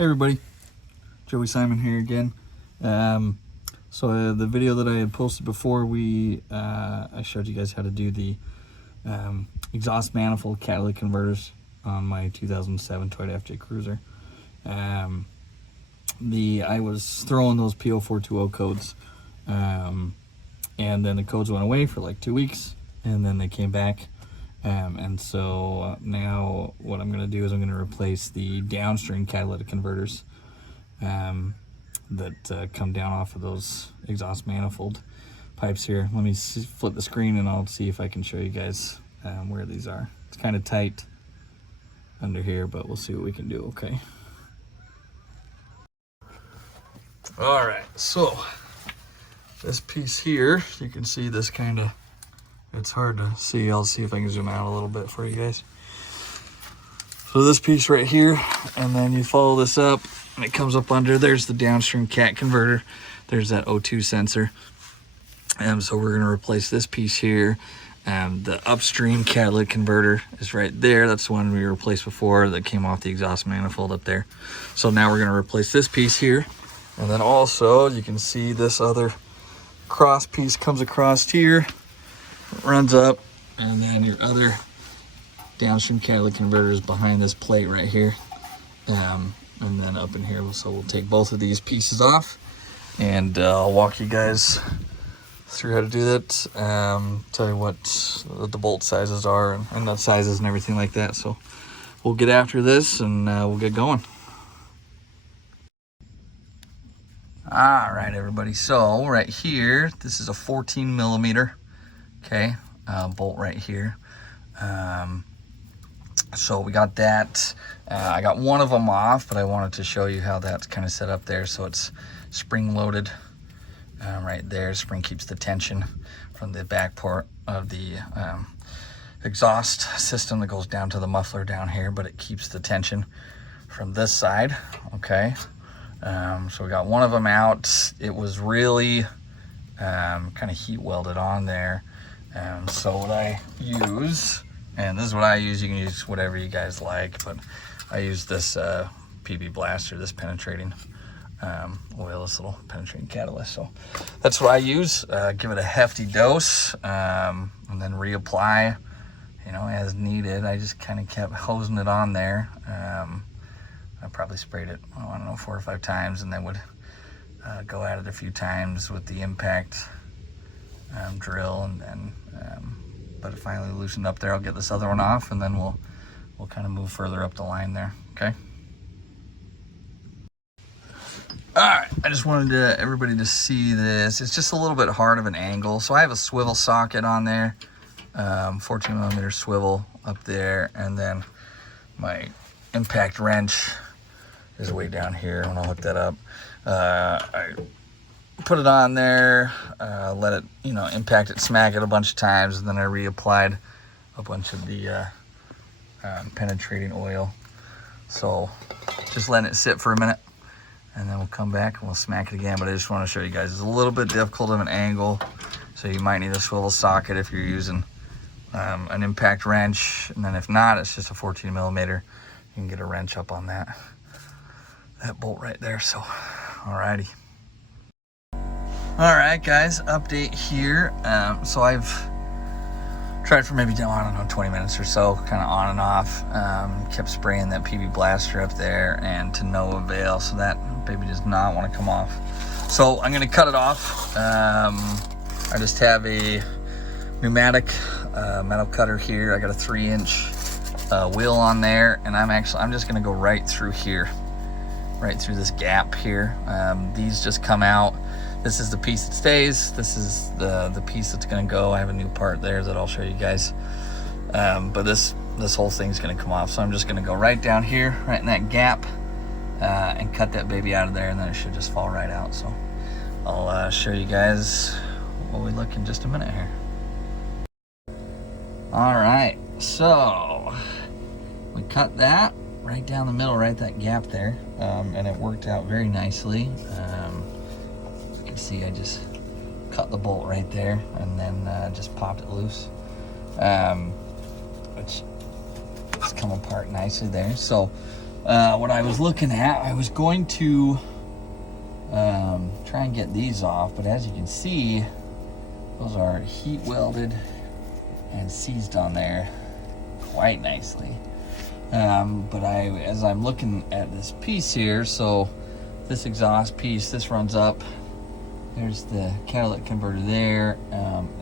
Hey everybody, Joey Simon here again. So the video that I had posted before, I showed you guys how to do the exhaust manifold catalytic converters on my 2007 Toyota FJ Cruiser. I was throwing those P0420 codes, and then the codes went away for like 2 weeks, and then they came back. And so now what I'm going to do is I'm going to replace the downstream catalytic converters that come down off of those exhaust manifold pipes here. Let me flip the screen and I'll see if I can show you guys where these are. It's kind of tight under here, but we'll see what we can do, okay? All right, so this piece here, you can see this kind of, it's hard to see. I'll see if I can zoom out a little bit for you guys. So this piece right here, and then you follow this up, and it comes up under. There's the downstream cat converter. There's that O2 sensor. So we're going to replace this piece here. The upstream catalytic converter is right there. That's the one we replaced before that came off the exhaust manifold up there. So now we're going to replace this piece here. And then also, you can see this other cross piece comes across here, runs up, and then your other downstream catalytic converter is behind this plate right here, and then up in here. So we'll take both of these pieces off, and I'll walk you guys through how to do that, tell you what the bolt sizes are and nut sizes and everything like that. So we'll get after this and we'll get going. All right, everybody, so right here, this is a 14 millimeter, okay, bolt right here. So we got that. I got one of them off, but I wanted to show you how that's kind of set up there. So it's spring loaded right there. Spring keeps the tension from the back port of the exhaust system that goes down to the muffler down here, but it keeps the tension from this side, okay? So we got one of them out. It was really kind of heat welded on there. So what I use, and this is what I use, you can use whatever you guys like, but I use this PB Blaster, this penetrating oil, this little penetrating catalyst. So that's what I use. Give it a hefty dose, and then reapply, you know, as needed. I just kind of kept hosing it on there. I probably sprayed it, I don't know, 4 or 5 times, and then would go at it a few times with the impact drill, and but it finally loosened up there. I'll get this other one off, and then we'll kind of move further up the line there, okay? All right, I just wanted everybody to see this. It's just a little bit hard of an angle. So I have a swivel socket on there, 14 millimeter swivel up there, and then my impact wrench is way down here. When I'll hook that up, I put it on there, let it, you know, impact it, smack it a bunch of times, and then I reapplied a bunch of the penetrating oil. So just letting it sit for a minute, and then we'll come back and we'll smack it again. But I just want to show you guys, it's a little bit difficult of an angle, so you might need a swivel socket if you're using an impact wrench, and then if not, it's just a 14 millimeter. You can get a wrench up on that bolt right there. So alrighty. All right, guys, update here. So I've tried for maybe, I don't know, 20 minutes or so, kind of on and off. Kept spraying that PB Blaster up there, and to no avail. So that baby does not want to come off. So I'm going to cut it off. I just have a pneumatic metal cutter here. I got a 3-inch wheel on there, and I'm just going to go right through here, right through this gap here. These just come out. This is the piece that stays. This is the piece that's gonna go. I have a new part there that I'll show you guys. But this whole thing's gonna come off. So I'm just gonna go right down here, right in that gap, and cut that baby out of there, and then it should just fall right out. So I'll show you guys what we look in just a minute here. All right, so we cut that right down the middle, right that gap there, and it worked out very nicely. See, I just cut the bolt right there, and then just popped it loose, which has come apart nicely there. So what I was looking at, I was going to try and get these off, but as you can see, those are heat welded and seized on there quite nicely. But as I'm looking at this piece here, so this exhaust piece, this runs up, there's the catalytic converter there,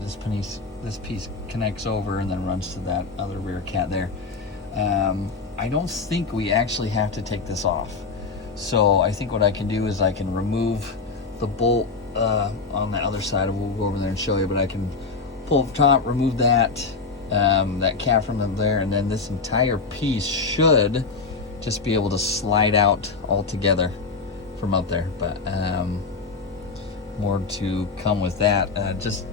this piece connects over and then runs to that other rear cat there. I don't think we actually have to take this off. So I think what I can do is I can remove the bolt on the other side. We'll go over there and show you, but I can pull up top, remove that cap from up there, and then this entire piece should just be able to slide out altogether from up there. But more to come with that. Just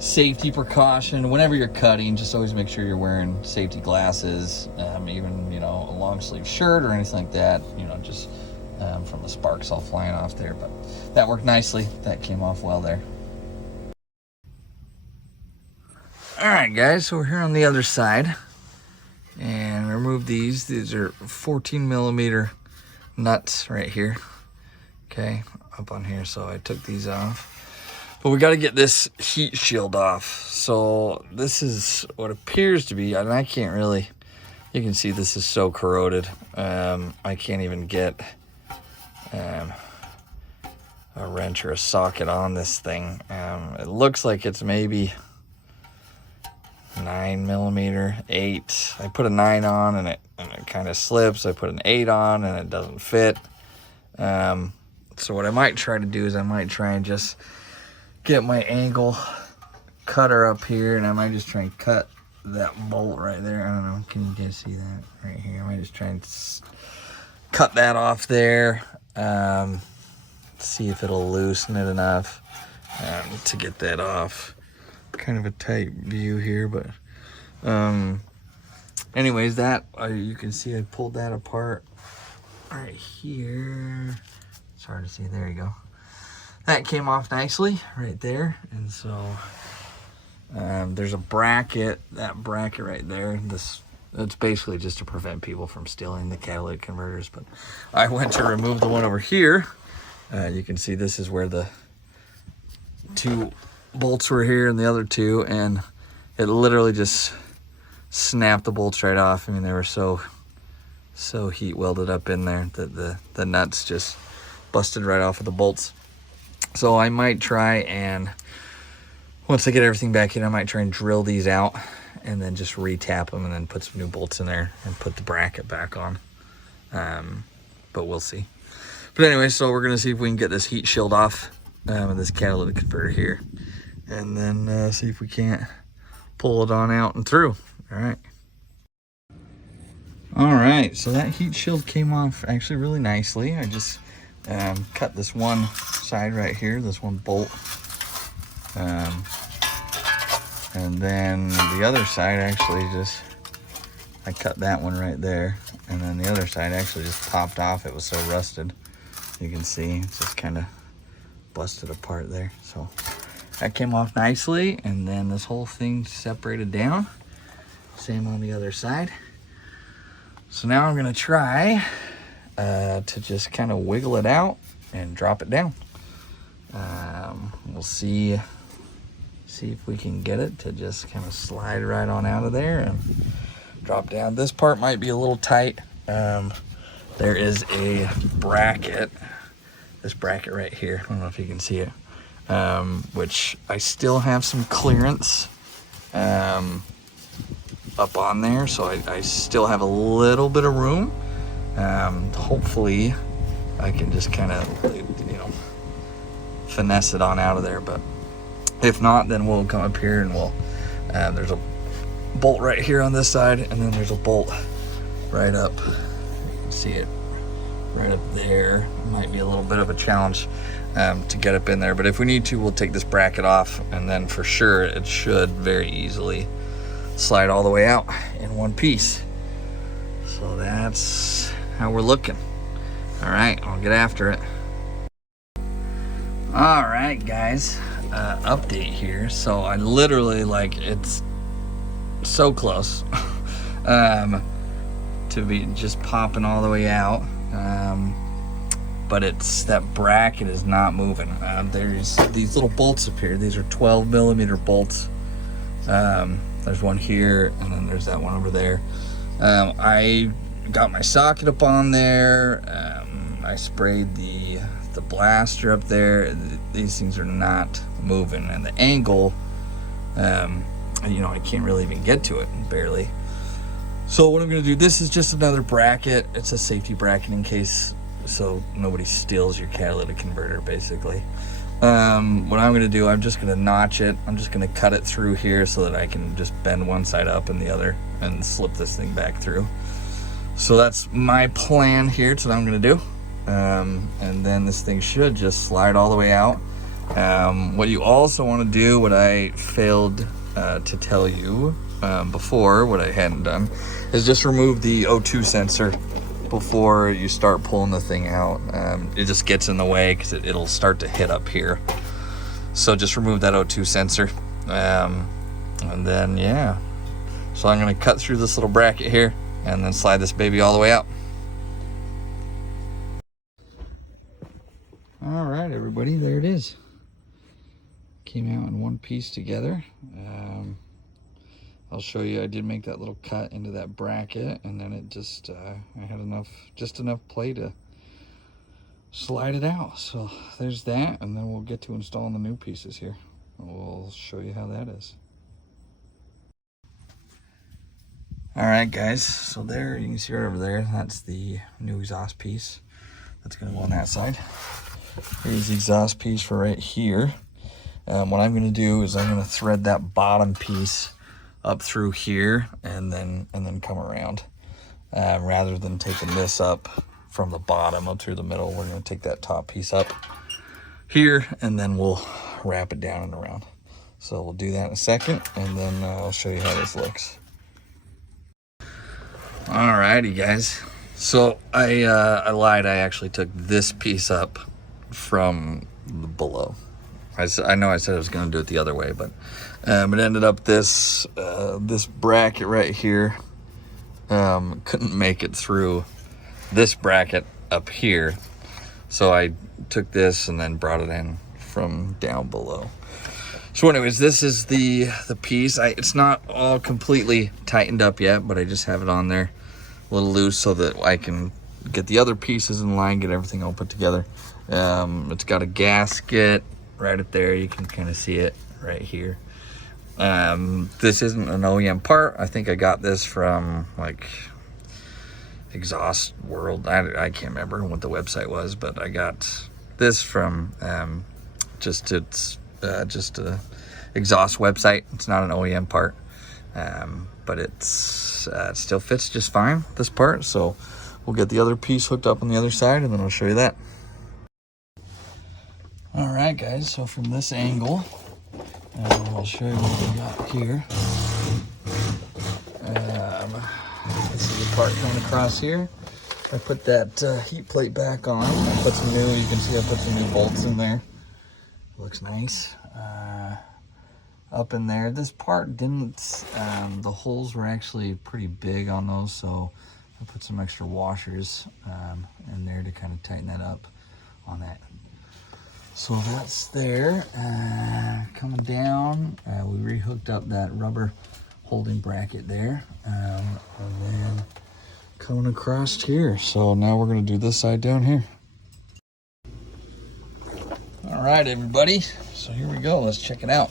safety precaution, whenever you're cutting, just always make sure you're wearing safety glasses, even, you know, a long sleeve shirt or anything like that, you know, just from the sparks all flying off there. But that worked nicely. That came off well there. All right, guys, so we're here on the other side and remove these. These are 14 millimeter nuts right here. Okay, up on here. So I took these off. But we got to get this heat shield off. So this is what appears to be, and I can't really, you can see this is so corroded. I can't even get a wrench or a socket on this thing. It looks like it's maybe 9 millimeter, 8. I put a 9 on and it kind of slips. I put an 8 on and it doesn't fit. So what I might try to do is I might try and just get my angle cutter up here, and I might just try and cut that bolt right there. I don't know, can you guys see that right here? I might just try and cut that off there, see if it'll loosen it enough to get that off. Kind of a tight view here, but anyways, that you can see I pulled that apart right here. It's hard to see. There you go. That came off nicely right there. And so there's a bracket, that bracket right there. It's basically just to prevent people from stealing the catalytic converters. But I went to remove the one over here. You can see this is where the 2 bolts were here and the other 2, and it literally just snapped the bolts right off. I mean, they were so heat welded up in there that the nuts just busted right off of the bolts. So I might try and, once I get everything back in, I might try and drill these out and then just re-tap them and then put some new bolts in there and put the bracket back on. But we'll see. But anyway, so we're gonna see if we can get this heat shield off and this catalytic converter here, and then see if we can't pull it on out and through. All right, so that heat shield came off actually really nicely. I just cut this one side right here, this one bolt, and then the other side actually I cut that one right there, and then the other side actually just popped off. It was so rusted. You can see it's just kind of busted apart there. So that came off nicely, and then this whole thing separated down. Same on the other side. So now I'm gonna try to just kind of wiggle it out and drop it down. We'll see if we can get it to just kind of slide right on out of there and drop down. This part might be a little tight. There is a bracket, this bracket right here. I don't know if you can see it, which I still have some clearance up on there, so I still have a little bit of room. Hopefully I can just kind of, you know, finesse it on out of there. But if not, then we'll come up here and we'll there's a bolt right here on this side, and then there's a bolt right up, you can see it right up there. It might be a little bit of a challenge to get up in there, but if we need to, we'll take this bracket off, and then for sure it should very easily slide all the way out in one piece. So that's how we're looking. All right, I'll get after it. All right, guys, update here. So I literally, like, it's so close to to be just popping all the way out. But it's that bracket is not moving. There's these little bolts up here. These are 12 millimeter bolts. There's one here, and then there's that one over there. I got my socket up on there. I sprayed the blaster up there. These things are not moving, and the angle, you know, I can't really even get to it, barely. So what I'm gonna do, this is just another bracket. It's a safety bracket in case, so nobody steals your catalytic converter, basically. What I'm gonna do, I'm just gonna notch it. I'm just gonna cut it through here so that I can just bend one side up and the other and slip this thing back through. So that's my plan here. It's what I'm gonna do. And then this thing should just slide all the way out. What you also wanna do, what I failed to tell you before, what I hadn't done, is just remove the O2 sensor before you start pulling the thing out. It just gets in the way because it'll start to hit up here. So just remove that O2 sensor. And then, yeah. So I'm gonna cut through this little bracket here and then slide this baby all the way out. All right, everybody, there it is. Came out in one piece together. I'll show you, I did make that little cut into that bracket, and then it just, I had just enough play to slide it out. So there's that, and then we'll get to installing the new pieces here. We'll show you how that is. All right, guys, so there, you can see right over there, that's the new exhaust piece. That's gonna go on that side. Here's the exhaust piece for right here. What I'm gonna do is I'm gonna thread that bottom piece up through here and then come around. Rather than taking this up from the bottom up through the middle, we're gonna take that top piece up here and then we'll wrap it down and around. So we'll do that in a second, and then I'll show you how this looks. Alrighty, guys. So I lied, I actually took this piece up from below. I know I said I was going to do it the other way, but it ended up this bracket right here couldn't make it through this bracket up here, so I took this and then brought it in from down below. So anyways, this is the piece. It's not all completely tightened up yet, but I just have it on there a little loose so that I can get the other pieces in line, get everything all put together. It's got a gasket right up there. You can kind of see it right here. This isn't an OEM part. I think I got this from like Exhaust World. I can't remember what the website was, but I got this from just a exhaust website. It's not an OEM part, but it still fits just fine, this part. So we'll get the other piece hooked up on the other side, and then I'll show you that. All right, guys, so from this angle, I'll show you what we got here. This is the part coming across here. I put that heat plate back on. I put some new, you can see I put some new bolts in there. Looks nice. Up in there, this part didn't, the holes were actually pretty big on those, so I put some extra washers in there to kind of tighten that up on that. So that's there. Coming down, we rehooked up that rubber holding bracket there, and then coming across here. So now we're going to do this side down here. All right, everybody, so here we go. Let's check it out.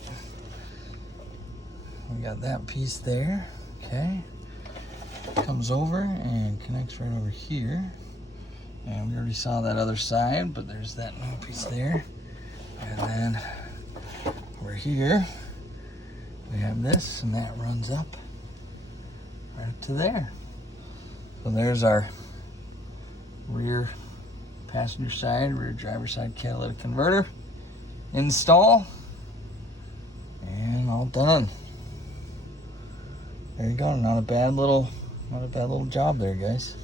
We got that piece there. Okay, comes over and connects right over here. And we already saw that other side, but there's that new piece there. And then over here, we have this, and that runs up right to there. So there's our rear passenger side, rear driver side catalytic converter install, and all done. There you go. Not a bad little job there, guys.